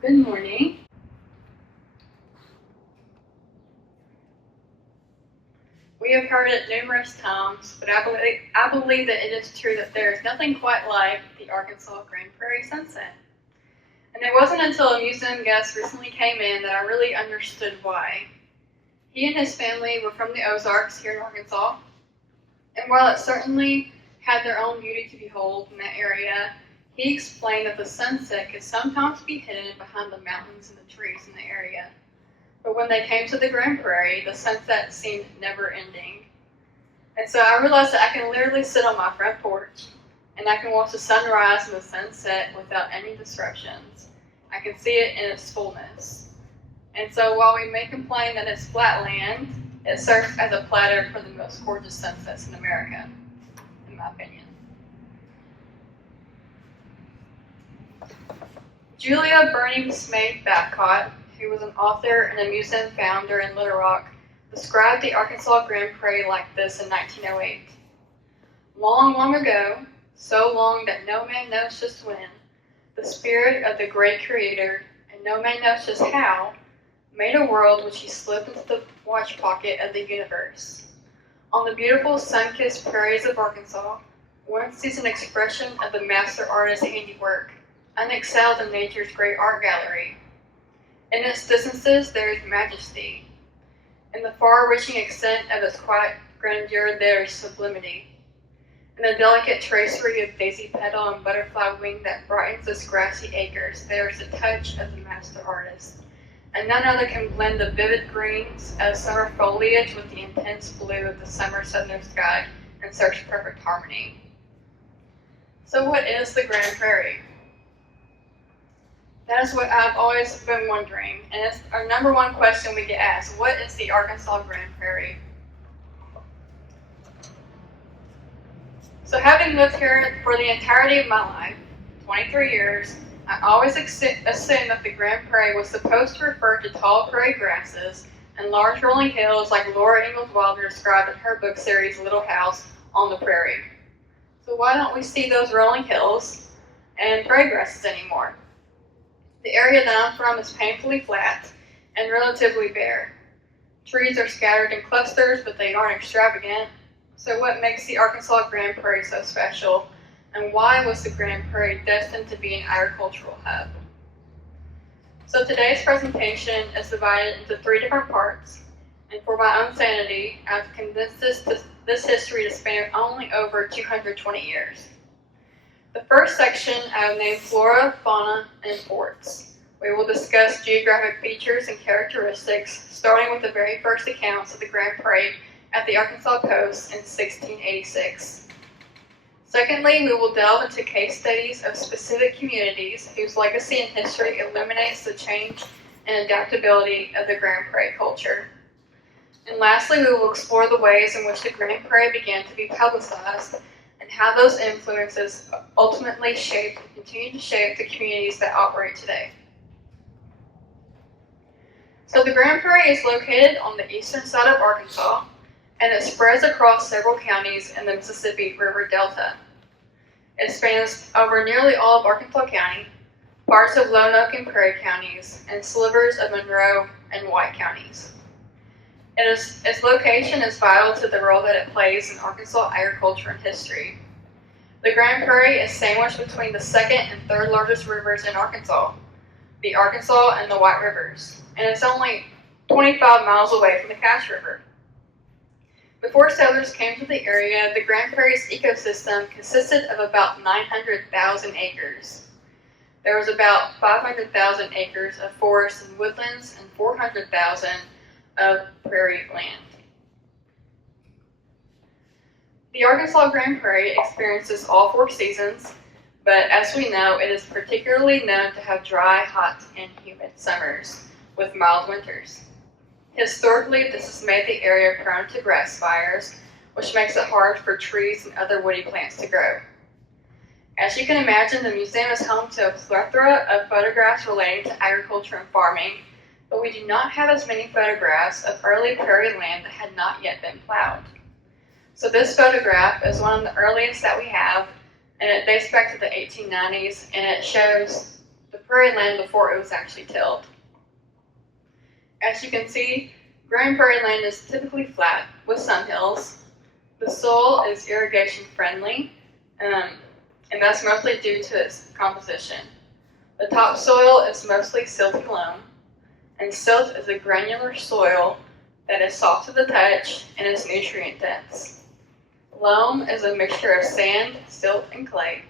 Good morning. We have heard it numerous times, but I believe that it is true that there is nothing quite like the Arkansas Grand Prairie sunset. And it wasn't until a museum guest recently came in that I really understood why. He and his family were from the Ozarks here in Arkansas, and while it certainly had their own beauty to behold in that area, he explained that the sunset could sometimes be hidden behind the mountains and the trees in the area. But when they came to the Grand Prairie, the sunset seemed never ending. And so I realized that I can literally sit on my front porch and I can watch the sunrise and the sunset without any disruptions. I can see it in its fullness. And so while we may complain that it's flat land, it serves as a platter for the most gorgeous sunsets in America, in my opinion. Julia Burney Smith Babcock, who was an author and a museum founder in Little Rock, described the Arkansas Grand Prairie like this in 1908. Long, long ago, so long that no man knows just when, the spirit of the great Creator, and no man knows just how, made a world which he slipped into the watch pocket of the universe. On the beautiful sun-kissed prairies of Arkansas, one sees an expression of the master artist's handiwork, unexcelled in nature's great art gallery. In its distances there is majesty. In the far-reaching extent of its quiet grandeur there is sublimity. In the delicate tracery of daisy petal and butterfly wing that brightens its grassy acres there is the touch of the master artist. And none other can blend the vivid greens of summer foliage with the intense blue of the summer southern sky in such perfect harmony. So what is the Grand Prairie? That is what I've always been wondering, and it's our number one question we get asked. What is the Arkansas Grand Prairie? So having lived here for the entirety of my life, 23 years, I always assumed that the Grand Prairie was supposed to refer to tall prairie grasses and large rolling hills like Laura Ingalls Wilder described in her book series Little House on the Prairie. So why don't we see those rolling hills and prairie grasses anymore? The area that I'm from is painfully flat and relatively bare. Trees are scattered in clusters, but they aren't extravagant. So what makes the Arkansas Grand Prairie so special, and why was the Grand Prairie destined to be an agricultural hub? So today's presentation is divided into 3 different parts, and for my own sanity, I've condensed this history to span only over 220 years. The first section I have named Flora, Fauna, and Forts. We will discuss geographic features and characteristics, starting with the very first accounts of the Grand Prairie at the Arkansas coast in 1686. Secondly, we will delve into case studies of specific communities whose legacy and history illuminates the change and adaptability of the Grand Prairie culture. And lastly, we will explore the ways in which the Grand Prairie began to be publicized and how those influences ultimately continue to shape the communities that operate today. So the Grand Prairie is located on the eastern side of Arkansas, and it spreads across several counties in the Mississippi River Delta. It spans over nearly all of Arkansas County, parts of Lonoke and Prairie counties, and slivers of Monroe and White counties. Its location is vital to the role that it plays in Arkansas agriculture and history. The Grand Prairie is sandwiched between the second and third largest rivers in Arkansas, the Arkansas and the White Rivers, and it's only 25 miles away from the Cache River. Before settlers came to the area, the Grand Prairie's ecosystem consisted of about 900,000 acres. There was about 500,000 acres of forests and woodlands and 400,000 of prairie land. The Arkansas Grand Prairie experiences all 4 seasons, but as we know, it is particularly known to have dry, hot, and humid summers with mild winters. Historically, this has made the area prone to grass fires, which makes it hard for trees and other woody plants to grow. As you can imagine, the museum is home to a plethora of photographs relating to agriculture and farming, but we do not have as many photographs of early prairie land that had not yet been plowed. So this photograph is one of the earliest that we have, and it dates back to the 1890s, and it shows the prairie land before it was actually tilled. As you can see, Grand Prairie land is typically flat with some hills. The soil is irrigation friendly, and that's mostly due to its composition. The topsoil is mostly silty loam, and silt is a granular soil that is soft to the touch and is nutrient dense. Loam is a mixture of sand, silt, and clay,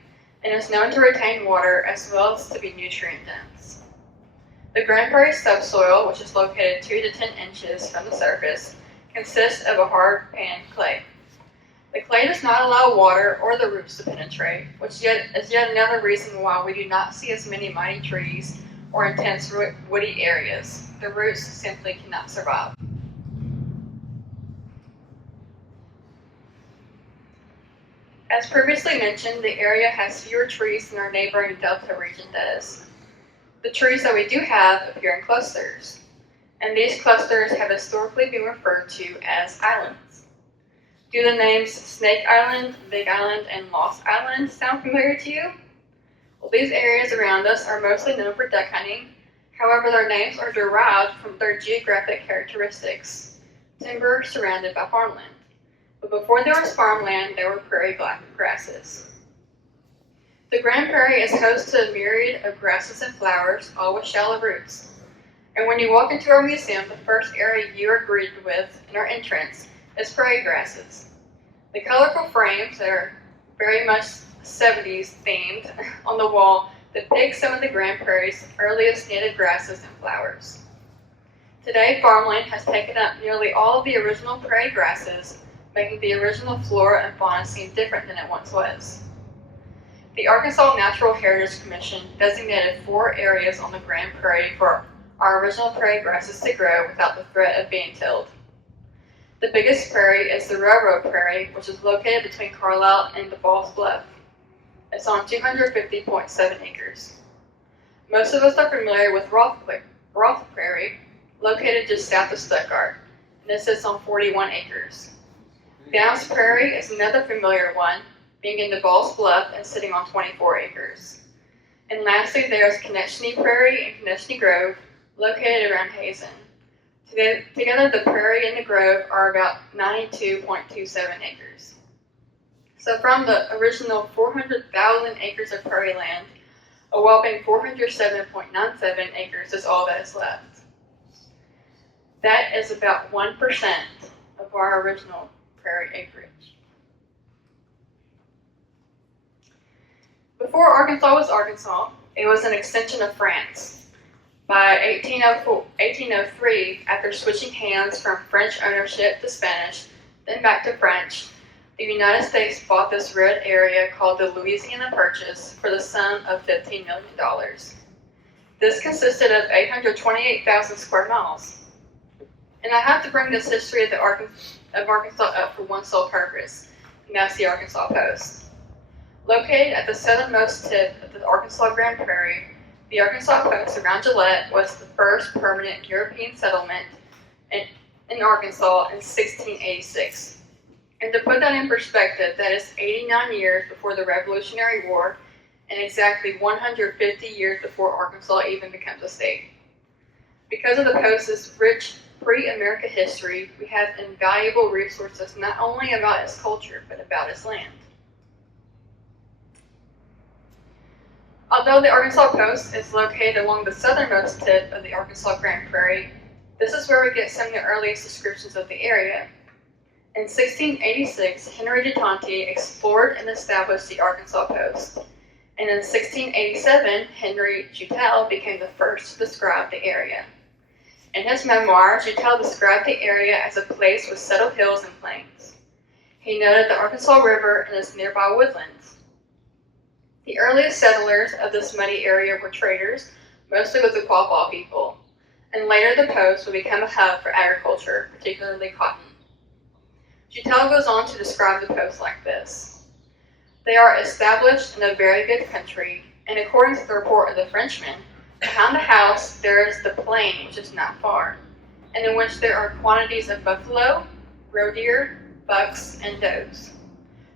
and is known to retain water as well as to be nutrient dense. The Grand Prairie subsoil, which is located 2 to 10 inches from the surface, consists of a hard pan clay. The clay does not allow water or the roots to penetrate, which is yet another reason why we do not see as many mighty trees or intense woody areas. The roots simply cannot survive. As previously mentioned, the area has fewer trees than our neighboring Delta region does. The trees that we do have appear in clusters, and these clusters have historically been referred to as islands. Do the names Snake Island, Big Island, and Lost Island sound familiar to you? Well, these areas around us are mostly known for duck hunting. However, their names are derived from their geographic characteristics: timber surrounded by farmland. But before there was farmland, there were prairie grasses. The Grand Prairie is host to a myriad of grasses and flowers, all with shallow roots. And when you walk into our museum, the first area you are greeted with in our entrance is prairie grasses. The colorful frames that are very much 70s themed on the wall depict some of the Grand Prairie's earliest native grasses and flowers. Today, farmland has taken up nearly all of the original prairie grasses, making the original flora and fauna seem different than it once was. The Arkansas Natural Heritage Commission designated 4 areas on the Grand Prairie for our original prairie grasses to grow without the threat of being tilled. The biggest prairie is the Railroad Prairie, which is located between Carlisle and DeVos Bluff. It's on 250.7 acres. Most of us are familiar with Roth Prairie, located just south of Stuttgart, and it sits on 41 acres. Downs Prairie is another familiar one, being in DeVos Bluff and sitting on 24 acres. And lastly, there is Konechny Prairie and Konechny Grove, located around Hazen. Together, the prairie and the grove are about 92.27 acres. So from the original 400,000 acres of prairie land, a whopping 407.97 acres is all that is left. That is about 1% of our original prairie acreage. Before Arkansas was Arkansas, it was an extension of France. By 1803, after switching hands from French ownership to Spanish, then back to French, the United States bought this red area called the Louisiana Purchase for the sum of $15 million. This consisted of 828,000 square miles. And I have to bring this history of Arkansas up for one sole purpose, and that's the Arkansas Post. Located at the southernmost tip of the Arkansas Grand Prairie, the Arkansas Post around Gillette was the first permanent European settlement in Arkansas in 1686. And to put that in perspective, that is 89 years before the Revolutionary War and exactly 150 years before Arkansas even becomes a state. Because of the Post's rich pre-America history, we have invaluable resources not only about its culture, but about its land. Although the Arkansas Post is located along the southernmost tip of the Arkansas Grand Prairie, this is where we get some of the earliest descriptions of the area. In 1686, Henry de Tonty explored and established the Arkansas Post, and in 1687, Henry Joutel became the first to describe the area. In his memoir, Joutel described the area as a place with settled hills and plains. He noted the Arkansas River and its nearby woodlands. The earliest settlers of this muddy area were traders, mostly with the Quapaw people, and later the Post would become a hub for agriculture, particularly cotton. Joutel goes on to describe the Post like this: "They are established in a very good country, and according to the report of the Frenchman, behind the house there is the plain, which is not far, and in which there are quantities of buffalo, roe deer, bucks, and does.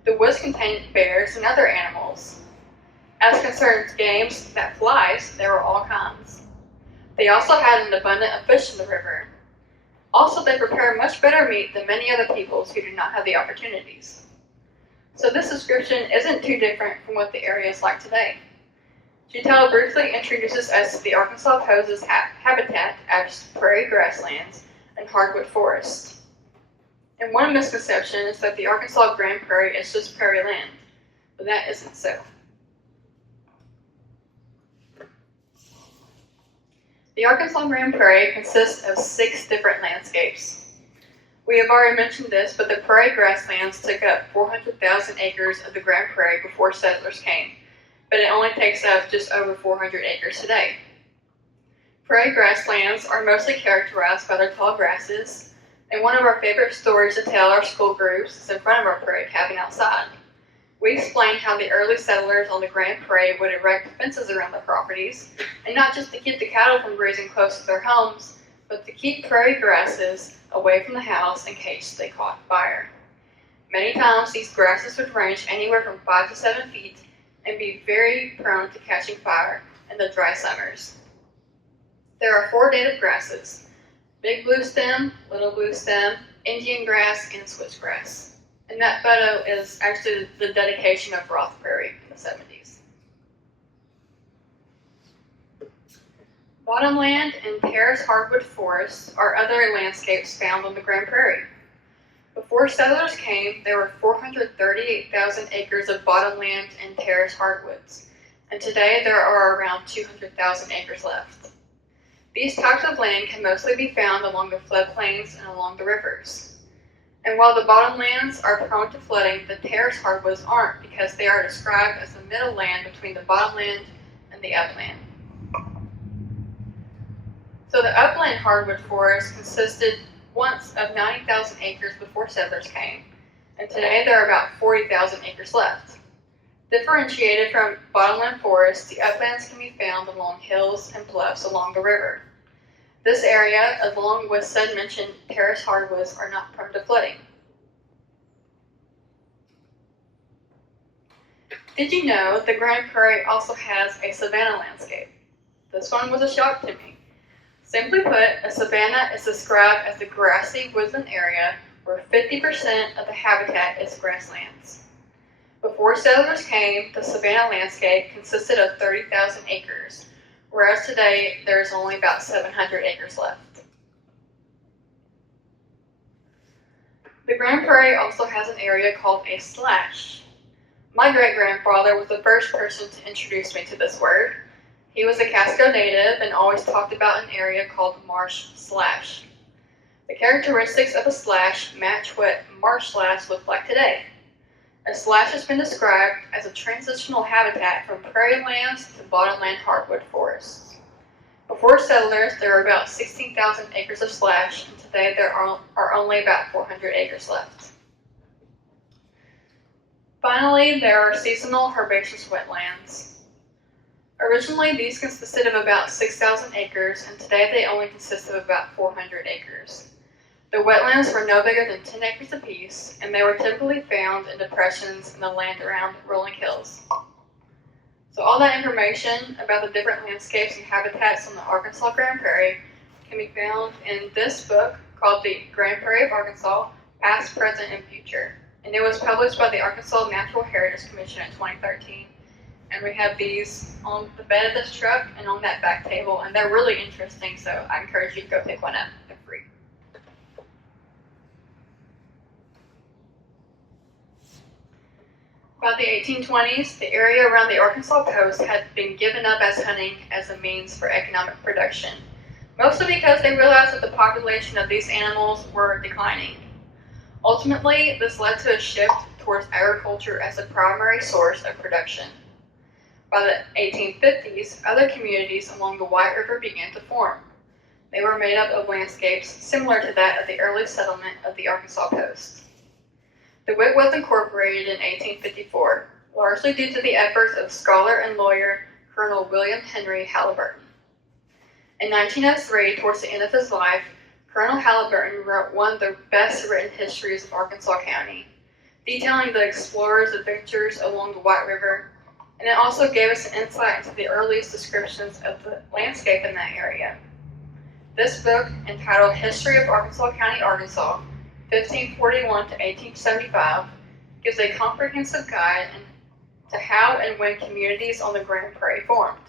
The woods contain bears and other animals. As concerns games that flies, there were all kinds. They also had an abundance of fish in the river. Also, they prepared much better meat than many other peoples who did not have the opportunities. So this description isn't too different from what the area is like today. Giselle briefly introduces us to the Arkansas Coast's habitat as prairie grasslands and hardwood forests. And one misconception is that the Arkansas Grand Prairie is just prairie land, but that isn't so. The Arkansas Grand Prairie consists of 6 different landscapes. We have already mentioned this, but the prairie grasslands took up 400,000 acres of the Grand Prairie before settlers came, but it only takes up just over 400 acres today. Prairie grasslands are mostly characterized by their tall grasses, and one of our favorite stories to tell our school groups is in front of our prairie cabin outside. We explain how the early settlers on the Grand Prairie would erect fences around their properties, and not just to keep the cattle from grazing close to their homes, but to keep prairie grasses away from the house in case they caught fire. Many times these grasses would range anywhere from 5 to 7 feet and be very prone to catching fire in the dry summers. There are 4 native grasses: big blue stem, little blue stem, Indian grass, and switchgrass. And that photo is actually the dedication of Roth Prairie in the 70s. Bottomland and terrace hardwood forests are other landscapes found on the Grand Prairie. Before settlers came, there were 438,000 acres of bottomland and terrace hardwoods, and today there are around 200,000 acres left. These types of land can mostly be found along the floodplains and along the rivers. And while the bottomlands are prone to flooding, the terrace hardwoods aren't, because they are described as the middle land between the bottomland and the upland. So the upland hardwood forest consisted once of 90,000 acres before settlers came, and today there are about 40,000 acres left. Differentiated from bottomland forests, the uplands can be found along hills and bluffs along the river. This area, along with said-mentioned terrace hardwoods, are not prone to flooding. Did you know the Grand Prairie also has a savanna landscape? This one was a shock to me. Simply put, a savanna is described as a grassy woodland area where 50% of the habitat is grasslands. Before settlers came, the savanna landscape consisted of 30,000 acres, whereas today there is only about 700 acres left. The Grand Prairie also has an area called a slash. My great-grandfather was the first person to introduce me to this word. He was a Casco native and always talked about an area called marsh slash. The characteristics of a slash match what marsh slash look like today. A slash has been described as a transitional habitat from prairie lands to bottomland hardwood forests. Before settlers, there were about 16,000 acres of slash, and today there are only about 400 acres left. Finally, there are seasonal herbaceous wetlands. Originally, these consisted of about 6,000 acres, and today they only consist of about 400 acres. The wetlands were no bigger than 10 acres apiece, and they were typically found in depressions in the land around rolling hills. So all that information about the different landscapes and habitats on the Arkansas Grand Prairie can be found in this book called The Grand Prairie of Arkansas, Past, Present, and Future. And it was published by the Arkansas Natural Heritage Commission in 2013. And we have these on the bed of this truck and on that back table, and they're really interesting, so I encourage you to go pick one up. They're free. By the 1820s, the area around the Arkansas coast had been given up as hunting as a means for economic production, mostly because they realized that the population of these animals were declining. Ultimately, this led to a shift towards agriculture as the primary source of production. By the 1850s, other communities along the White River began to form. They were made up of landscapes similar to that of the early settlement of the Arkansas coast. The WIC was incorporated in 1854, largely due to the efforts of scholar and lawyer Colonel William Henry Halliburton. In 1903, towards the end of his life, Colonel Halliburton wrote one of the best written histories of Arkansas County, detailing the explorers' adventures along the White River and it also gave us an insight into the earliest descriptions of the landscape in that area. This book, entitled History of Arkansas County, Arkansas, 1541 to 1875, gives a comprehensive guide to how and when communities on the Grand Prairie formed.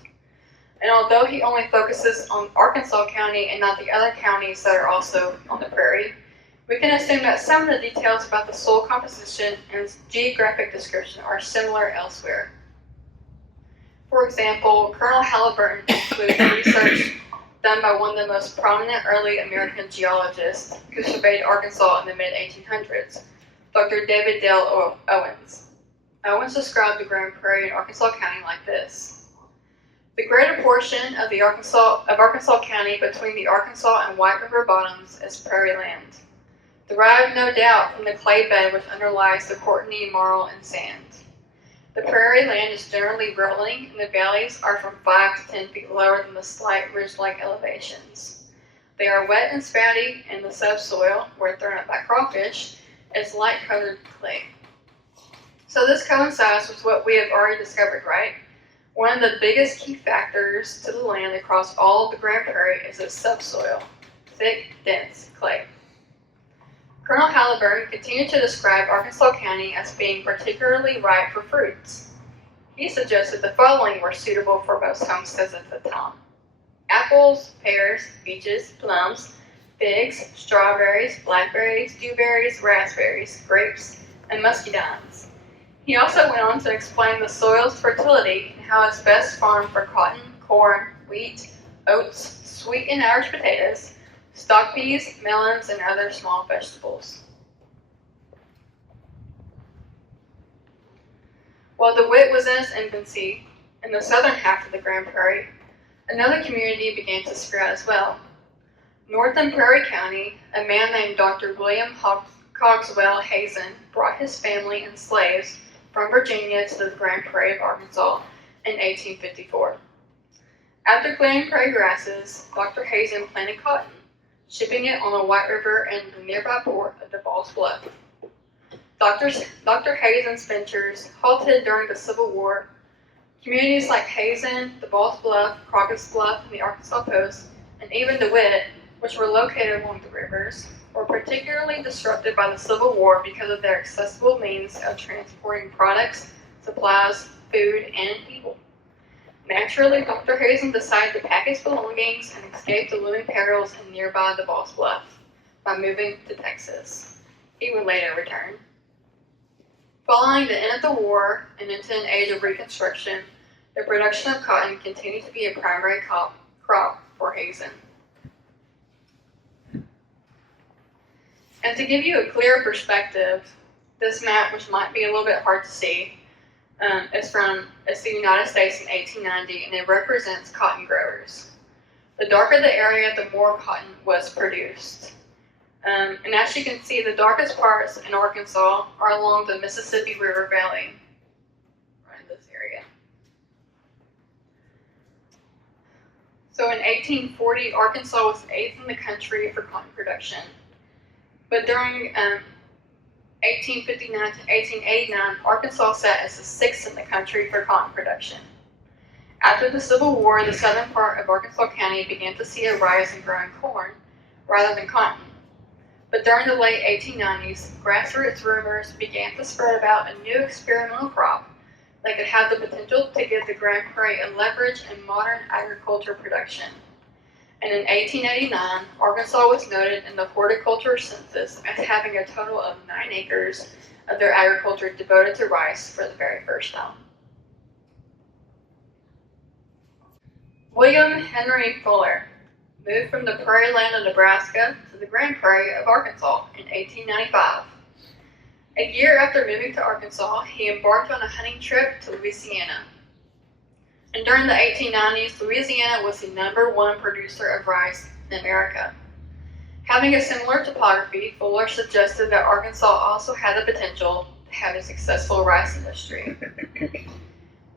And although he only focuses on Arkansas County and not the other counties that are also on the prairie, we can assume that some of the details about the soil composition and geographic description are similar elsewhere. For example, Colonel Halliburton includes research done by one of the most prominent early American geologists who surveyed Arkansas in the mid-1800s, Dr. David Dale Owens. Owens described the Grand Prairie in Arkansas County like this: the greater portion of Arkansas County between the Arkansas and White River bottoms is prairie land, derived no doubt from the clay bed which underlies the Courtenay marl and sand. The prairie land is generally rolling, and the valleys are from 5 to 10 feet lower than the slight ridge-like elevations. They are wet and spouty, and the subsoil, where thrown up by crawfish, is light-colored clay. So this coincides with what we have already discovered, right? One of the biggest key factors to the land across all of the Grand Prairie is its subsoil, thick, dense clay. Colonel Halliburton continued to describe Arkansas County as being particularly ripe for fruits. He suggested the following were suitable for most homesteads at the time: apples, pears, peaches, plums, figs, strawberries, blackberries, dewberries, raspberries, grapes, and muscadines. He also went on to explain the soil's fertility and how it's best farmed for cotton, corn, wheat, oats, sweet and Irish potatoes, stock peas, melons, and other small vegetables. While the wheat was in its infancy in the southern half of the Grand Prairie, another community began to sprout as well. North in Prairie County, a man named Dr. William Cogswell Hazen brought his family and slaves from Virginia to the Grand Prairie of Arkansas in 1854. After clearing prairie grasses, Dr. Hazen planted cotton, shipping it on the White River and the nearby port of DeVos Bluff. Dr. Hazen's ventures halted during the Civil War. Communities like Hazen, DeVos Bluff, Crockett's Bluff, and the Arkansas Post, and even DeWitt, which were located along the rivers, were particularly disrupted by the Civil War because of their accessible means of transporting products, supplies, food, and people. Naturally, Dr. Hazen decided to pack his belongings and escape the looming perils in nearby DeVos Bluff by moving to Texas. He would later return. Following the end of the war and into an age of Reconstruction, the production of cotton continued to be a primary crop for Hazen. And to give you a clearer perspective, this map, which might be a little bit hard to see, it's the United States in 1890, and it represents cotton growers. The darker the area, the more cotton was produced. And as you can see, the darkest parts in Arkansas are along the Mississippi River Valley, right in this area. So in 1840, Arkansas was 8th in the country for cotton production. But during 1859 to 1889, Arkansas sat as the 6th in the country for cotton production. After the Civil War, the southern part of Arkansas County began to see a rise in growing corn rather than cotton. But during the late 1890s, grassroots rumors began to spread about a new experimental crop that could have the potential to give the Grand Prairie a leverage in modern agriculture production. And in 1889, Arkansas was noted in the horticulture census as having a total of 9 acres of their agriculture devoted to rice for the very first time. William Henry Fuller moved from the prairie land of Nebraska to the Grand Prairie of Arkansas in 1895. A year after moving to Arkansas, he embarked on a hunting trip to Louisiana. And during the 1890s, Louisiana was the #1 producer of rice in America. Having a similar topography, Fuller suggested that Arkansas also had the potential to have a successful rice industry.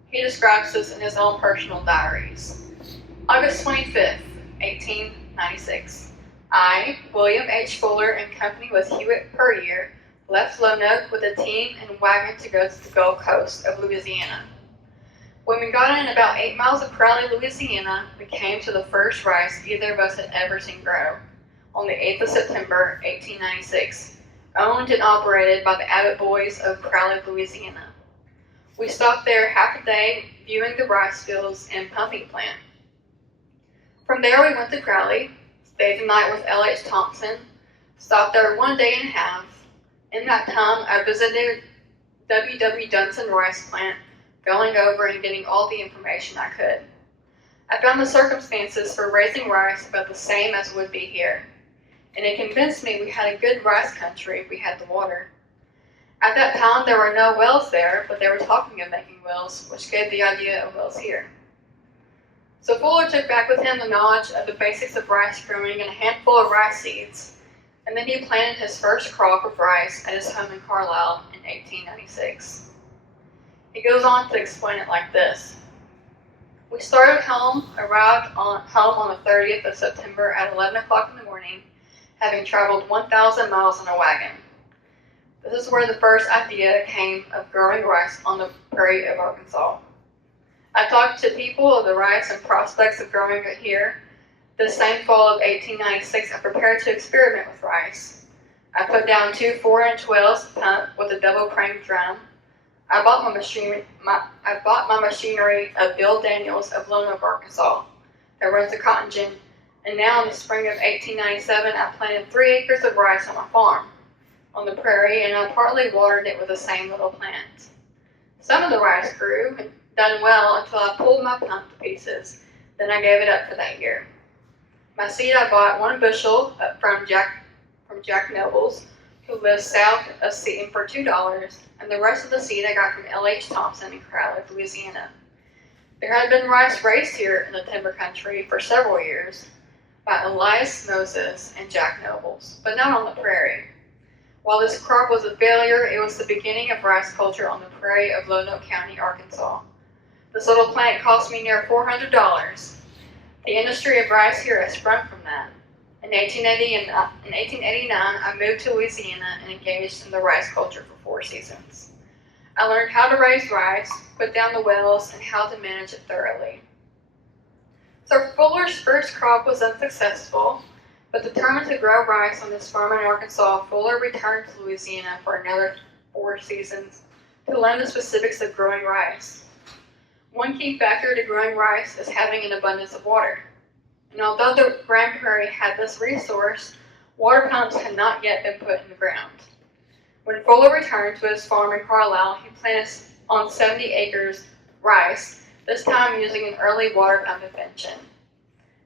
He describes this in his own personal diaries. August 25th, 1896. I, William H. Fuller, in company with Hewitt Puryear, left Lonoke with a team and wagon to go to the Gulf Coast of Louisiana. When we got in about 8 miles of Crowley, Louisiana, we came to the first rice either of us had ever seen grow, on the 8th of September, 1896, owned and operated by the Abbott boys of Crowley, Louisiana. We stopped there half a day viewing the rice fields and pumping plant. From there we went to Crowley, stayed the night with L.H. Thompson, stopped there 1 day and a half. In that time, I visited W.W. Dunson rice plant, going over and getting all the information I could. I found the circumstances for raising rice about the same as would be here, and it convinced me we had a good rice country if we had the water. At that time, there were no wells there, but they were talking of making wells, which gave the idea of wells here. So Fuller took back with him the knowledge of the basics of rice growing and a handful of rice seeds, and then he planted his first crop of rice at his home in Carlisle in 1896. He goes on to explain it like this. We started home, arrived home on the 30th of September at 11 o'clock in the morning, having traveled 1,000 miles in a wagon. This is where the first idea came of growing rice on the prairie of Arkansas. I talked to people of the rice and prospects of growing it here. The same fall of 1896, I prepared to experiment with rice. I put down 2 4-inch wells to pump with a double frame drum. I bought my machinery of Bill Daniels of Lone Oak, Arkansas, that runs the cotton gin, and now in the spring of 1897, I planted 3 acres of rice on my farm, on the prairie, and I partly watered it with the same little plant. Some of the rice grew and done well until I pulled my pump to pieces. Then I gave it up for that year. My seed I bought 1 bushel from Jack Nobles, who lives south of Seton, for $2, and the rest of the seed I got from L.H. Thompson in Crowley, Louisiana. There had been rice raised here in the timber country for several years by Elias Moses and Jack Nobles, but not on the prairie. While this crop was a failure, it was the beginning of rice culture on the prairie of Lone Oak County, Arkansas. This little plant cost me near $400. The industry of rice here has sprung from that. In 1889, I moved to Louisiana and engaged in the rice culture for 4 seasons. I learned how to raise rice, put down the wells, and how to manage it thoroughly. So Fuller's first crop was unsuccessful, but determined to grow rice on his farm in Arkansas, Fuller returned to Louisiana for another 4 seasons to learn the specifics of growing rice. One key factor to growing rice is having an abundance of water. And although the Grand Prairie had this resource, water pumps had not yet been put in the ground. When Fuller returned to his farm in Carlisle, he planted on 70 acres rice, this time using an early water pump invention.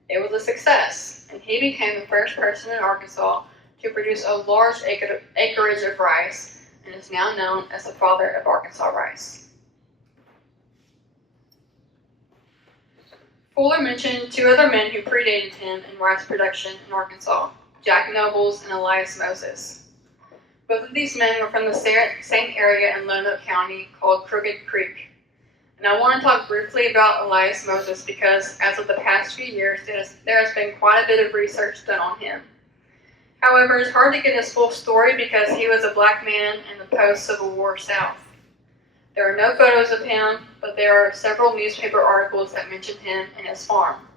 It was a success, and he became the first person in Arkansas to produce a large acreage of rice, and is now known as the father of Arkansas rice. Fuller mentioned 2 other men who predated him in rice production in Arkansas, Jack Nobles and Elias Moses. Both of these men were from the same area in Lone Oak County called Crooked Creek. And I want to talk briefly about Elias Moses because as of the past few years, there has been quite a bit of research done on him. However, it's hard to get his full story because he was a black man in the post-Civil War South. There are no photos of him, but there are several newspaper articles that mention him and his farm.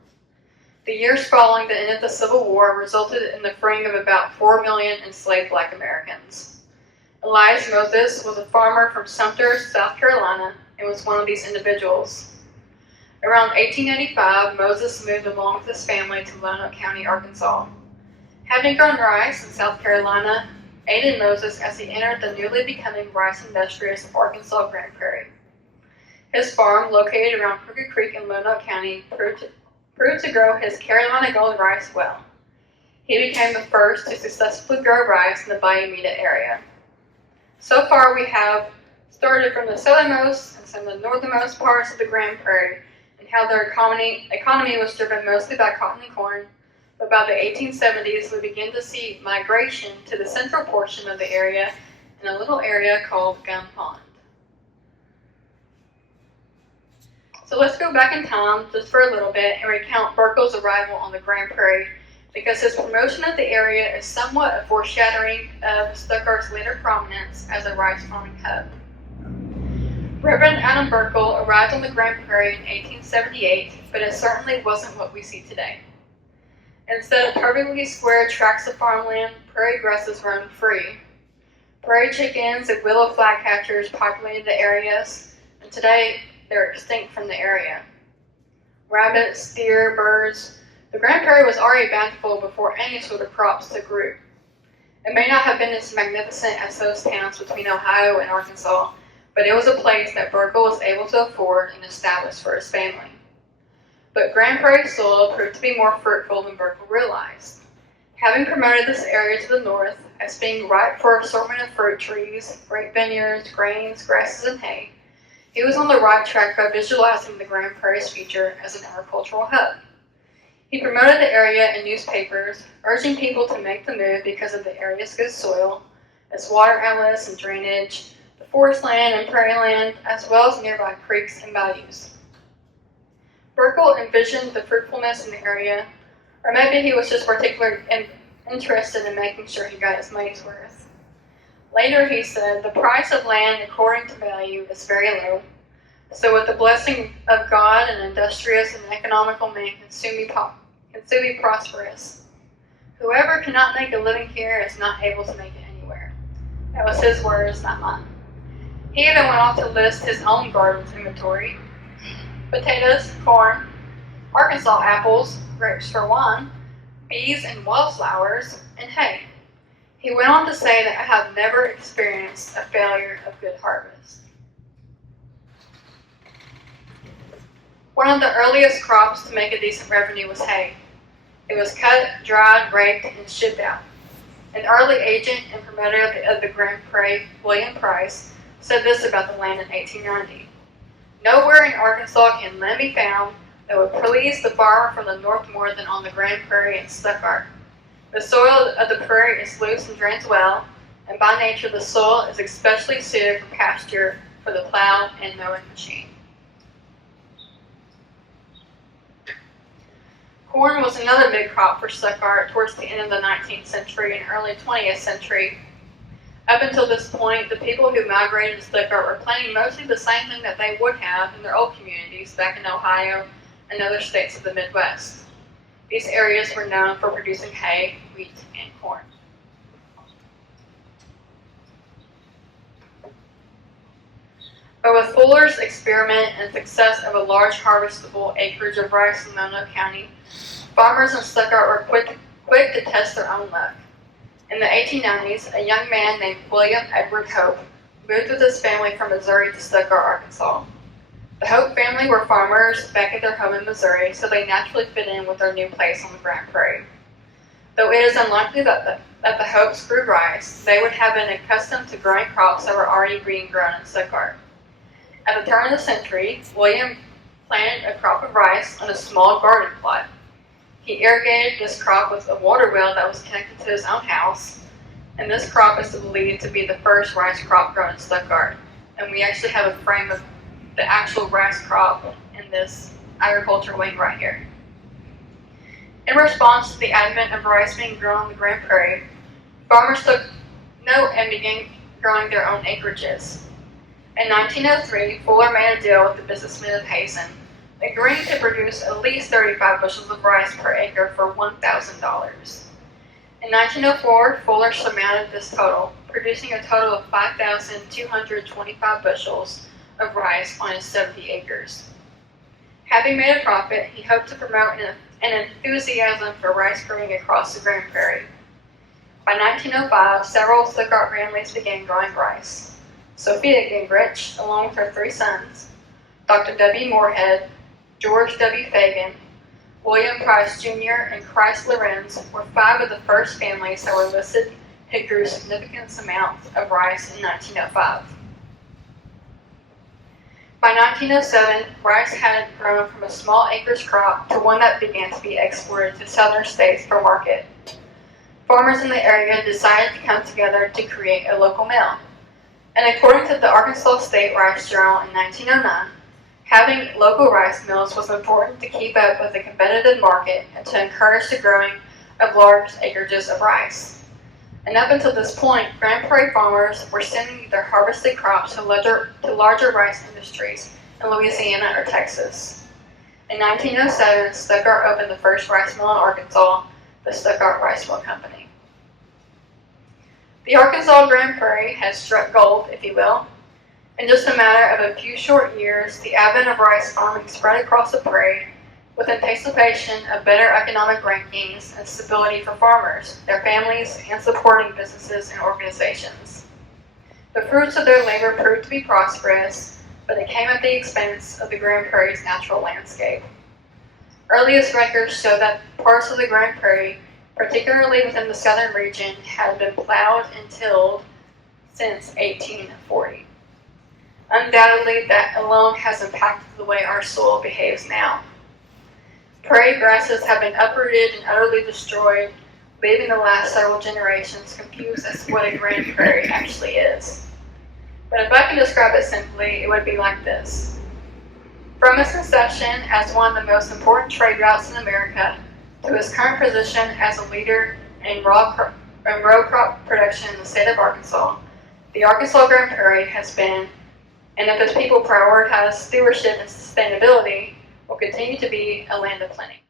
The years following the end of the Civil War resulted in the freeing of about 4 million enslaved black Americans. Elias Moses was a farmer from Sumter, South Carolina, and was one of these individuals. Around 1885, Moses moved along with his family to Lone Oak County, Arkansas. Having grown rice in South Carolina, aided Moses as he entered the newly becoming rice industrious of Arkansas Grand Prairie. His farm, located around Crooked Creek in Lone Oak County, proved to grow his Carolina Gold rice well. He became the first to successfully grow rice in the Bayou Meta area. So far, we have started from the southernmost and some of the northernmost parts of the Grand Prairie, and how their economy was driven mostly by cotton and corn. But by the 1870s, we began to see migration to the central portion of the area in a little area called Gum Pond. So let's go back in time just for a little bit and recount Burkle's arrival on the Grand Prairie, because his promotion of the area is somewhat a foreshadowing of Stuckart's later prominence as a rice farming hub. Reverend Adam Burkle arrived on the Grand Prairie in 1878, but it certainly wasn't what we see today. Instead of perfectly square tracts of farmland, prairie grasses roamed free. Prairie chickens and willow flycatchers populated the areas, and today they're extinct from the area. Rabbits, deer, birds. The Grand Prairie was already bountiful before any sort of crops took root. It may not have been as magnificent as those towns between Ohio and Arkansas, but it was a place that Burkle was able to afford and establish for his family. But Grand Prairie soil proved to be more fruitful than Burkle realized. Having promoted this area to the north as being ripe for assortment of fruit trees, grape vineyards, grains, grasses, and hay, he was on the right track by visualizing the Grand Prairie's future as an agricultural hub. He promoted the area in newspapers, urging people to make the move because of the area's good soil, its water outlets and drainage, the forest land and prairie land, as well as nearby creeks and bayous. Burkle envisioned the fruitfulness in the area, or maybe he was just particularly interested in making sure he got his money's worth. Later he said, "The price of land according to value is very low, so with the blessing of God, an industrious and economical man can soon be prosperous. Whoever cannot make a living here is not able to make it anywhere." That was his words, not mine. He even went off to list his own garden's inventory: potatoes, corn, Arkansas apples, grapes for wine, bees and wildflowers, and hay. He went on to say that I have never experienced a failure of good harvest. One of the earliest crops to make a decent revenue was hay. It was cut, dried, raked, and shipped out. An early agent and promoter of the Grand Prairie, William Price, said this about the land in 1890. "Nowhere in Arkansas can land be found that would please the farmer from the north more than on the Grand Prairie and Stuttgart. The soil of the prairie is loose and drains well, and by nature the soil is especially suited for pasture for the plow and mowing machine." Corn was another big crop for Stuttgart towards the end of the 19th century and early 20th century. Up until this point, the people who migrated to Stuttgart were planting mostly the same thing that they would have in their old communities back in Ohio and other states of the Midwest. These areas were known for producing hay, wheat, and corn. But with Fuller's experiment and success of a large harvestable acreage of rice in Mono County, farmers in Stuttgart were quick to test their own luck. In the 1890s, a young man named William Edward Hope moved with his family from Missouri to Stuttgart, Arkansas. The Hope family were farmers back at their home in Missouri, so they naturally fit in with their new place on the Grand Prairie. Though it is unlikely that the Hopes grew rice, they would have been accustomed to growing crops that were already being grown in Stuttgart. At the turn of the century, William planted a crop of rice on a small garden plot. He irrigated this crop with a water well that was connected to his own house, and this crop is believed to be the first rice crop grown in Stuttgart. And we actually have a frame of the actual rice crop in this agriculture wing right here. In response to the advent of rice being grown on the Grand Prairie, farmers took note and began growing their own acreages. In 1903, Fuller made a deal with the businessmen of Hazen, agreeing to produce at least 35 bushels of rice per acre for $1,000. In 1904, Fuller surmounted this total, producing a total of 5,225 bushels of rice on his 70 acres. Having made a profit, he hoped to promote an enthusiasm for rice growing across the Grand Prairie. By 1905, several Stuttgart families began growing rice. Sophia Gingrich, along with her 3 sons, Dr. W. Moorhead, George W. Fagan, William Price Jr., and Christ Lorenz, were 5 of the first families that were listed who grew significant amounts of rice in 1905. By 1907, rice had grown from a small acreage crop to one that began to be exported to southern states for market. Farmers in the area decided to come together to create a local mill. And according to the Arkansas State Rice Journal in 1909, having local rice mills was important to keep up with the competitive market and to encourage the growing of large acreages of rice. And up until this point, Grand Prairie farmers were sending their harvested crops to larger rice industries in Louisiana or Texas. In 1907, Stuttgart opened the first rice mill in Arkansas, the Stuttgart Rice Mill Company. The Arkansas Grand Prairie has struck gold, if you will. In just a matter of a few short years, the advent of rice farming spread across the prairie with anticipation of better economic rankings and stability for farmers, their families, and supporting businesses and organizations. The fruits of their labor proved to be prosperous, but it came at the expense of the Grand Prairie's natural landscape. Earliest records show that parts of the Grand Prairie, particularly within the southern region, had been plowed and tilled since 1840. Undoubtedly, that alone has impacted the way our soil behaves now. Prairie grasses have been uprooted and utterly destroyed, leaving the last several generations confused as to what a Grand Prairie actually is. But if I can describe it simply, it would be like this. From its inception as one of the most important trade routes in America to its current position as a leader in row crop production in the state of Arkansas, the Arkansas Grand Prairie has been, and if its people prioritize stewardship and sustainability, will continue to be a land of plenty.